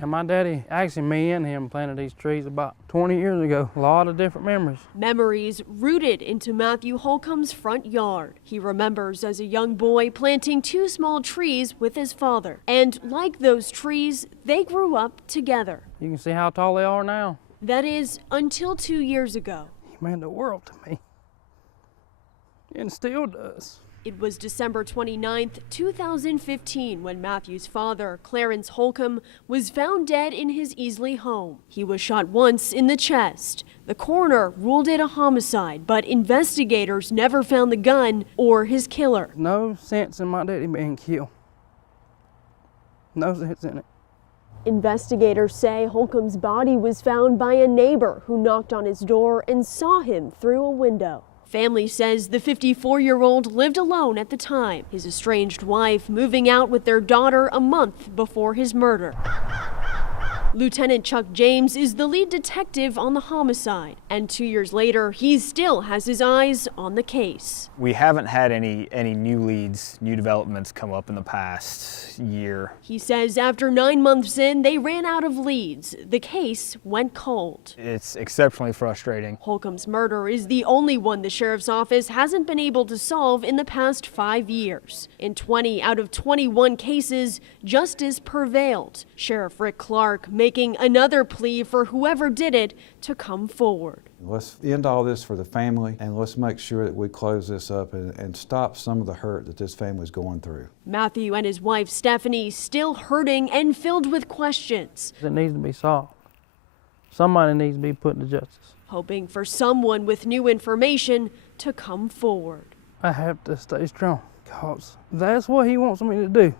And my daddy, actually me and him planted these trees about 20 years ago. A lot of different memories. Memories rooted into Matthew Holcomb's front yard. He remembers as a young boy planting 2 small trees with his father. And like those trees, they grew up together. You can see how tall they are now. That is, until 2 years ago. He meant the world to me. And still does. It was December 29th, 2015, when Matthew's father, Clarence Holcomb, was found dead in his Easley home. He was shot once in the chest. The coroner ruled it a homicide, but investigators never found the gun or his killer. No sense in my daddy being killed. No sense in it. Investigators say Holcomb's body was found by a neighbor who knocked on his door and saw him through a window. Family says the 54-year-old lived alone at the time, his estranged wife moving out with their daughter a month before his murder. Lieutenant Chuck James is the lead detective on the homicide, and 2 years later, he still has his eyes on the case. We haven't had any new leads, new developments come up in the past year. He says after 9 months in, they ran out of leads. The case went cold. It's exceptionally frustrating. Holcomb's murder is the only one the sheriff's office hasn't been able to solve in the past 5 years. In 20 out of 21 cases, justice prevailed. Sheriff Rick Clark making another plea for whoever did it to come forward. Let's end all this for the family, and let's make sure that we close this up and stop some of the hurt that this family's going through. Matthew and his wife Stephanie still hurting and filled with questions. It needs to be solved. Somebody needs to be put to justice. Hoping for someone with new information to come forward. I have to stay strong, because that's what he wants me to do.